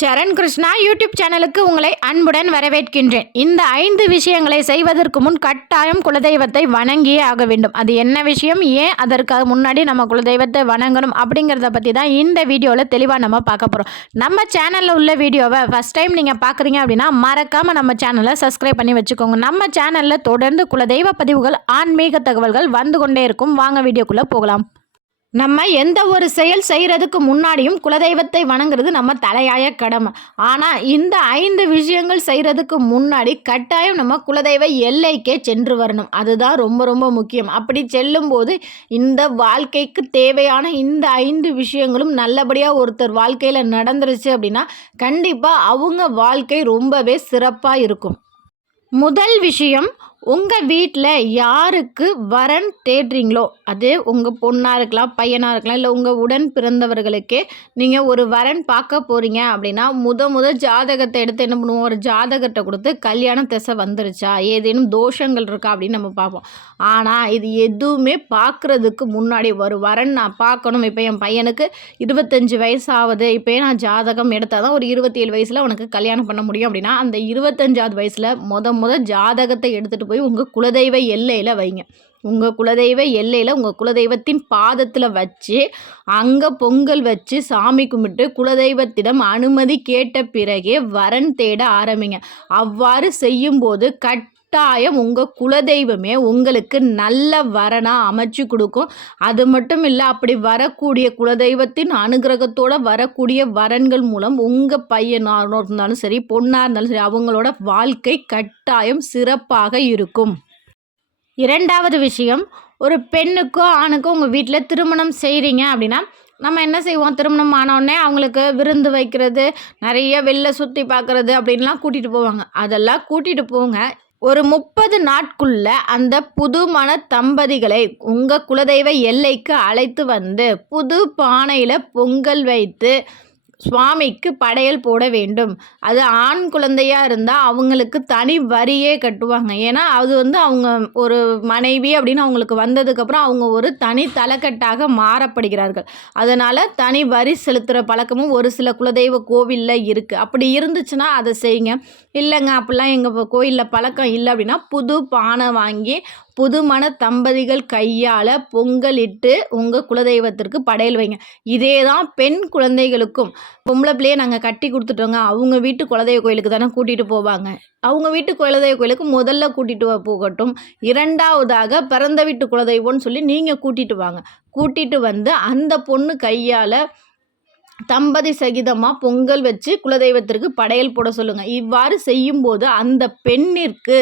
சரண் Krishna YouTube சேனலுக்கு உங்களை அன்புடன் வரவேற்கின்றேன். இந்த ஐந்து விஷயங்களை செய்வதற்கு முன் கட்டாயம் குலதெய்வத்தை வணங்கியே ஆக வேண்டும். அது என்ன விஷயம்? ஏன் அதற்கு முன்னாடி நம்ம குலதெய்வத்தை வணங்கணும் அப்படிங்கிறத பற்றி தான் இந்த வீடியோவில் தெளிவாக நம்ம பார்க்க போகிறோம் நம்ம சேனலில் உள்ள வீடியோவை ஃபஸ்ட் டைம் நீங்கள் பார்க்குறீங்க அப்படின்னா மறக்காமல் நம்ம சேனலை சப்ஸ்கிரைப் பண்ணி வச்சுக்கோங்க. நம்ம சேனலில் தொடர்ந்து குலதெய்வ பதிவுகள் ஆன்மீக தகவல்கள் வந்து கொண்டே இருக்கும். வாங்க வீடியோக்குள்ளே போகலாம். நம்ம எந்த ஒரு செயல் செய்கிறதுக்கு முன்னாடியும் குலதெய்வத்தை வணங்குறது நம்ம தலையாய கடமை. ஆனால் இந்த ஐந்து விஷயங்கள் செய்கிறதுக்கு முன்னாடி கட்டாயம் நம்ம குலதெய்வ எல்லைக்கே சென்று வரணும். அதுதான் ரொம்ப ரொம்ப முக்கியம். அப்படி செல்லும்போது இந்த வாழ்க்கைக்கு தேவையான இந்த ஐந்து விஷயங்களும் நல்லபடியாக ஒருத்தர் வாழ்க்கையில் நடந்துருச்சு அப்படின்னா கண்டிப்பாக அவங்க வாழ்க்கை ரொம்பவே சிறப்பாக இருக்கும். முதல் விஷயம் உங்கள் வீட்டில் யாருக்கு வரன் தேடுறீங்களோ? அது உங்கள் பொண்ணாக இருக்கலாம் பையனாக இருக்கலாம் இல்லை உங்கள் உடன் பிறந்தவர்களுக்கே நீங்கள் ஒரு வரன் பார்க்க போகிறீங்க அப்படின்னா முத முத ஜாதகத்தை எடுத்து என்ன பண்ணுவோம்? ஒரு ஜாதகத்தை கொடுத்து கல்யாண திசை வந்துருச்சா? ஏதேனும் தோஷங்கள் இருக்கா? அப்படின்னு நம்ம பார்ப்போம். ஆனால் இது எதுவுமே பார்க்குறதுக்கு முன்னாடி ஒரு வரன் நான் பார்க்கணும். இப்போ என் பையனுக்கு இருபத்தஞ்சி வயசு ஆகுது இப்போயே நான் ஜாதகம் எடுத்தால் தான் ஒரு இருபத்தேழு வயசில் உனக்கு கல்யாணம் பண்ண முடியும் அப்படின்னா அந்த இருபத்தஞ்சாவது வயசில் முத முத ஜாதகத்தை எடுத்துகிட்டு போய் உங்கள் குலதெய்வ எல்லையில் வைங்க. உங்கள் குலதெய்வ எல்லையில் உங்கள் குலதெய்வத்தின் பாதத்தில் வச்சு அங்கே பொங்கல் வச்சு சாமி கும்பிட்டு குலதெய்வத்திடம் அனுமதி கேட்ட பிறகே வரன் தேட ஆரம்பிங்க. அவ்வாறு செய்யும்போது கட் கட்டாயம் உங்கள் குலதெய்வமே உங்களுக்கு நல்ல வரனாக அமைச்சு கொடுக்கும். அது மட்டும் இல்லை அப்படி வரக்கூடிய குலதெய்வத்தின் அனுகிரகத்தோடு வரக்கூடிய வரன்கள் மூலம் உங்கள் பையனாக இருந்தாலும் சரி பொண்ணாக இருந்தாலும் சரி அவங்களோட வாழ்க்கை கட்டாயம் சிறப்பாக இருக்கும். இரண்டாவது விஷயம் ஒரு பெண்ணுக்கோ ஆணுக்கோ உங்கள் வீட்டில் திருமணம் செய்கிறீங்க அப்படின்னா நம்ம என்ன செய்வோம்? திருமணம் ஆனோடனே அவங்களுக்கு விருந்து வைக்கிறது நிறைய வெளில சுற்றி பார்க்குறது அப்படின்லாம் கூட்டிகிட்டு போவாங்க. அதெல்லாம் கூட்டிகிட்டு போங்க. ஒரு முப்பது நாட்குள்ள அந்த புது மன தம்பதிகளை உங்கள் குலதெய்வ எல்லைக்கு அழைத்து வந்து புது பானையில் பொங்கல் வைத்து சுவாமிக்கு படையல் போட வேண்டும். அது ஆண் குழந்தையாக இருந்தால் அவங்களுக்கு தனி வரியே கட்டுவாங்க. ஏன்னா அது வந்து அவங்க ஒரு மனைவி அப்படின்னு அவங்களுக்கு வந்ததுக்கப்புறம் அவங்க ஒரு தனி தலைக்கட்டாக மாறப்படுகிறார்கள். அதனால் தனி வரி செலுத்துகிற பழக்கமும் ஒரு சில குலதெய்வ கோவிலில் இருக்குது அப்படி இருந்துச்சுன்னா அதை செய்யுங்க. இல்லைங்க அப்படிலாம் எங்கள் கோயிலில் பழக்கம் இல்லை அப்படின்னா புது பானை வாங்கி புதுமண தம்பதிகள் கையால் பொங்கலிட்டு உங்கள் குலதெய்வத்திற்கு படையல் வைங்க. இதே தான் பெண் குழந்தைகளுக்கும். பொம்பளை பிள்ளையே நாங்கள் கட்டி கொடுத்துட்டோங்க. அவங்க வீட்டு குலதெய்வ கோயிலுக்கு தானே கூட்டிகிட்டு போவாங்க. அவங்க வீட்டு குலதெய்வ கோயிலுக்கு முதல்ல கூட்டிகிட்டு போகட்டும். இரண்டாவதாக பிறந்த வீட்டு குலதெய்வம்னு சொல்லி நீங்கள் கூட்டிகிட்டு வாங்க. கூட்டிகிட்டு வந்து அந்த பொண்ணு கையால் தம்பதி சகிதமாக பொங்கல் வச்சு குலதெய்வத்திற்கு படையல் போட சொல்லுங்கள் இவ்வாறு செய்யும்போது அந்த பெண்ணிற்கு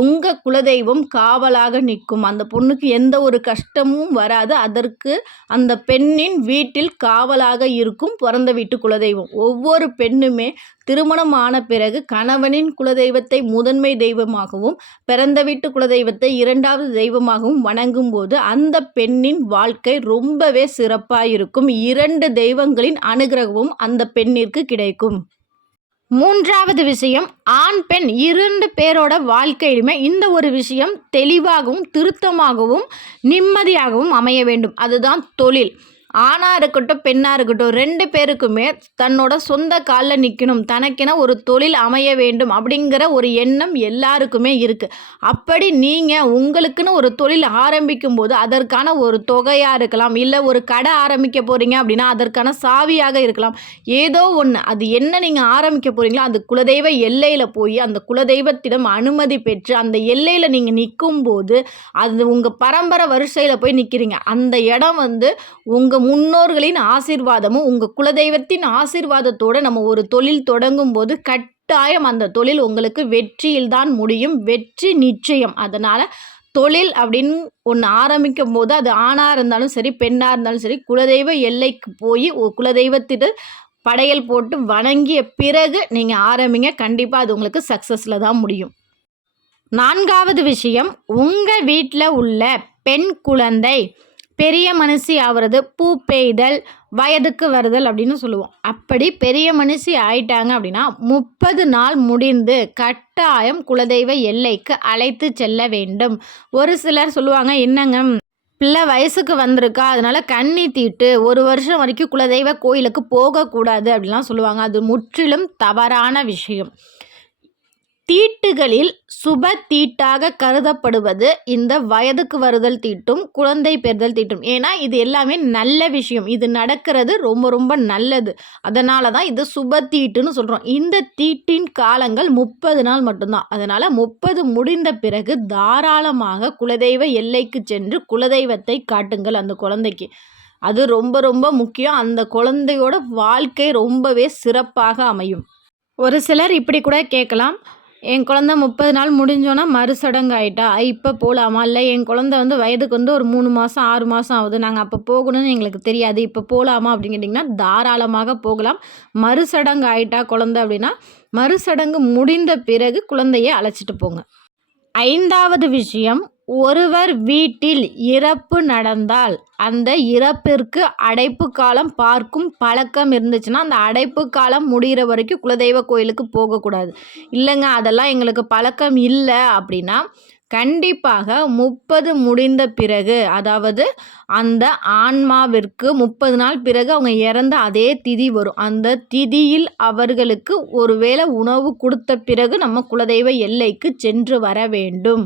உங்கள் குலதெய்வம் காவலாக நிற்கும். அந்த பொண்ணுக்கு எந்த ஒரு கஷ்டமும் வராது. அதற்கு அந்த பெண்ணின் வீட்டில் காவலாக இருக்கும் பிறந்த வீட்டு குலதெய்வம். ஒவ்வொரு பெண்ணுமே திருமணம் ஆன பிறகு கணவனின் குலதெய்வத்தை முதன்மை தெய்வமாகவும் பிறந்த வீட்டு குலதெய்வத்தை இரண்டாவது தெய்வமாகவும் வணங்கும் போது அந்த பெண்ணின் வாழ்க்கை ரொம்பவே சிறப்பாக இருக்கும் இரண்டு தெய்வங்களின் அனுகிரகமும் அந்த பெண்ணிற்கு கிடைக்கும். மூன்றாவது விஷயம் ஆண் பெண் இரண்டு பேரோட வாழ்க்கையிலுமே இந்த ஒரு விஷயம் தெளிவாகவும் திருத்தமாகவும் நிம்மதியாகவும் அமைய வேண்டும். அதுதான் தொழில். ஆணாக இருக்கட்டும் பெண்ணாக இருக்கட்டும் ரெண்டு பேருக்குமே தன்னோட சொந்த காலில் நிற்கணும் தனக்கென ஒரு தொழில் அமைய வேண்டும் அப்படிங்கிற ஒரு எண்ணம் எல்லாருக்குமே இருக்குது அப்படி நீங்கள் உங்களுக்குன்னு ஒரு தொழில் ஆரம்பிக்கும் போது அதற்கான ஒரு தொகையாக இருக்கலாம் இல்லை ஒரு கடை ஆரம்பிக்க போகிறீங்க அப்படின்னா அதற்கான சாவியாக இருக்கலாம். ஏதோ ஒன்று அது என்ன நீங்கள் ஆரம்பிக்க போகிறீங்களோ அந்த குலதெய்வ எல்லையில் போய் அந்த குலதெய்வத்திடம் அனுமதி பெற்று அந்த எல்லையில் நீங்கள் நிற்கும் போது அது உங்கள் பரம்பரை வரிசையில் போய் நிற்கிறீங்க அந்த இடம் வந்து உங்கள் முன்னோர்களின் ஆசிர்வாதமும் உங்கள் குலதெய்வத்தின் ஆசிர்வாதத்தோடு நம்ம ஒரு தொழில் தொடங்கும் போது கட்டாயம் அந்த தொழில் உங்களுக்கு வெற்றியில் தான் முடியும். வெற்றி நிச்சயம். அதனால் தொழில் அப்படின்னு ஒன்று ஆரம்பிக்கும் போது அது ஆணாக இருந்தாலும் சரி பெண்ணாக இருந்தாலும் சரி குலதெய்வ எல்லைக்கு போய் குலதெய்வத்திட்டு படையல் போட்டு வணங்கிய பிறகு நீங்கள் ஆரம்பிங்க. கண்டிப்பாக அது உங்களுக்கு சக்ஸஸில் தான் முடியும். நான்காவது விஷயம் உங்கள் வீட்டில் உள்ள பெண் குழந்தை. பெரிய மனுஷி ஆகிறது பூ பெய்தல் வயதுக்கு வருதல் அப்படின்னு சொல்லுவோம். அப்படி பெரிய மனுஷி ஆயிட்டாங்க அப்படின்னா முப்பது நாள் முடிந்து கட்டாயம் குலதெய்வ எல்லைக்கு அழைத்து செல்ல வேண்டும். ஒரு சிலர் சொல்லுவாங்க என்னங்க பிள்ளை வயசுக்கு வந்திருக்கா அதனால கண்ணி தீட்டு ஒரு வருஷம் வரைக்கும் குலதெய்வ கோயிலுக்கு போகக்கூடாது அப்படிலாம் சொல்லுவாங்க. அது முற்றிலும் தவறான விஷயம். தீட்டுகளில் சுப தீட்டாக கருதப்படுவது இந்த வயதுக்கு வருதல் தீட்டும் குழந்தை பெறுதல் தீட்டும். ஏன்னா இது எல்லாமே நல்ல விஷயம். இது நடக்கிறது ரொம்ப ரொம்ப நல்லது. அதனால தான் இது சுப தீட்டுன்னு சொல்கிறோம் இந்த தீட்டின் காலங்கள் முப்பது நாள் மட்டும்தான். அதனால் முப்பது முடிந்த பிறகு தாராளமாக குலதெய்வ எல்லைக்கு சென்று குலதெய்வத்தை காட்டுங்கள் அந்த குழந்தைக்கு. அது ரொம்ப ரொம்ப முக்கியம். அந்த குழந்தையோட வாழ்க்கை ரொம்பவே சிறப்பாக அமையும். ஒரு சிலர் இப்படி கூட கேட்கலாம். என் குழந்த முப்பது நாள் முடிஞ்சோன்னா மறுசடங்கு ஆயிட்டா இப்போ போகலாமா இல்லை என் குழந்த வந்து வயதுக்கு வந்து ஒரு மூணு மாதம் ஆறு மாதம் ஆகுது. நாங்கள் அப்போ போகணும்னு எங்களுக்கு தெரியாது. இப்போ போகலாமா அப்படின்னு கேட்டிங்கன்னா தாராளமாக போகலாம். மறுசடங்கு ஆகிட்டா குழந்த அப்படின்னா மறுசடங்கு முடிந்த பிறகு குழந்தைய அழைச்சிட்டு போங்க. ஐந்தாவது விஷயம் ஒருவர் வீட்டில் இறப்பு நடந்தால் அந்த இறப்பிற்கு அடைப்பு காலம் பார்க்கும் பழக்கம் இருந்துச்சுன்னா அந்த அடைப்பு காலம் முடிகிற வரைக்கும் குலதெய்வ கோயிலுக்கு போகக்கூடாது. இல்லைங்க அதெல்லாம் எங்களுக்கு பழக்கம் இல்லை அப்படின்னா கண்டிப்பாக முப்பது முடிந்த பிறகு அதாவது அந்த ஆன்மாவிற்கு முப்பது நாள் பிறகு அவங்க இறந்த அதே திதி வரும். அந்த திதியில் அவர்களுக்கு ஒருவேளை உணவு கொடுத்த பிறகு நம்ம குலதெய்வ எல்லைக்கு சென்று வர வேண்டும்.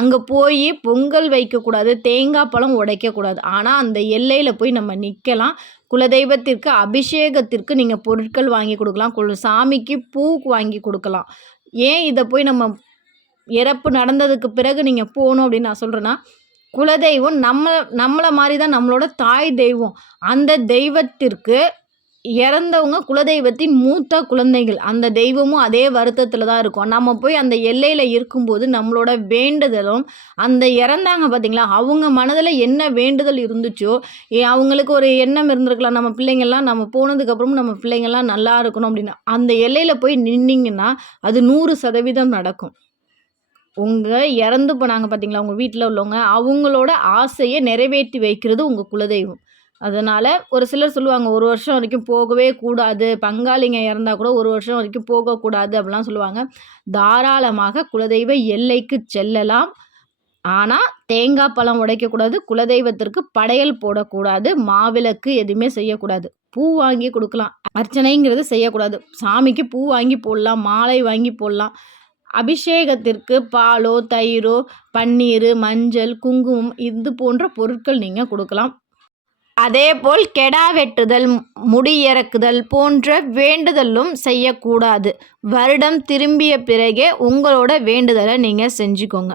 அங்கே போய் பொங்கல் வைக்கக்கூடாது தேங்காய் பழம் உடைக்கக்கூடாது. ஆனால் அந்த எல்லையில் போய் நம்ம நிற்கலாம் குலதெய்வத்திற்கு அபிஷேகத்திற்கு நீங்கள் பொருட்கள் வாங்கி கொடுக்கலாம். குல சாமிக்கு பூ வாங்கி கொடுக்கலாம். ஏன் இதை போய் நம்ம இறப்பு நடந்ததுக்கு பிறகு நீங்கள் போகணும் அப்படின்னு நான் சொல்கிறேன்னா குலதெய்வம் நம்ம நம்மளை மாதிரி தான் நம்மளோட தாய் தெய்வம். அந்த தெய்வத்திற்கு இறந்தவங்க குலதெய்வத்தின் மூத்த குழந்தைகள். அந்த தெய்வமும் அதே வருத்தத்தில் தான் இருக்கும். நம்ம போய் அந்த எல்லையில் இருக்கும்போது நம்மளோட வேண்டுதலும் அந்த இறந்தாங்க பார்த்தீங்களா அவங்க மனதில் என்ன வேண்டுதல் இருந்துச்சோ அவங்களுக்கு ஒரு எண்ணம் இருந்திருக்கலாம். நம்ம பிள்ளைங்கள்லாம் நம்ம போனதுக்கப்புறம் நம்ம பிள்ளைங்கள்லாம் நல்லா இருக்கணும் அப்படின்னு. அந்த எல்லையில் போய் நின்னிங்கன்னா அது நூறு சதவீதம் நடக்கும். உங்கள் இறந்து போனாங்க பார்த்தீங்களா உங்கள் வீட்டில் உள்ளவங்க அவங்களோட ஆசையை நிறைவேற்றி வைக்கிறது உங்கள் குலதெய்வம். அதனால் ஒரு சிலர் சொல்லுவாங்க ஒரு வருஷம் வரைக்கும் போகவே கூடாது பங்காளிங்க இறந்தால் கூட ஒரு வருஷம் வரைக்கும் போகக்கூடாது அப்படிலாம் சொல்லுவாங்க. தாராளமாக குலதெய்வ எல்லைக்கு செல்லலாம். ஆனால் தேங்காய் பழம் உடைக்கக்கூடாது குலதெய்வத்திற்கு படையல் போடக்கூடாது மாவிளக்கு எதுவுமே செய்யக்கூடாது. பூ வாங்கி கொடுக்கலாம். அர்ச்சனைங்கிறது செய்யக்கூடாது. சாமிக்கு பூ வாங்கி போடலாம் மாலை வாங்கி போடலாம். அபிஷேகத்திற்கு பாலோ தயிரோ பன்னீர் மஞ்சள் குங்குமம் இது போன்ற பொருட்கள் நீங்கள் கொடுக்கலாம். அதேபோல் கெடா வெட்டுதல் முடியிறக்குதல் போன்ற வேண்டுதலும் செய்யக்கூடாது. வருடம் திரும்பிய பிறகே உங்களோட வேண்டுதலை நீங்கள் செஞ்சுக்கோங்க.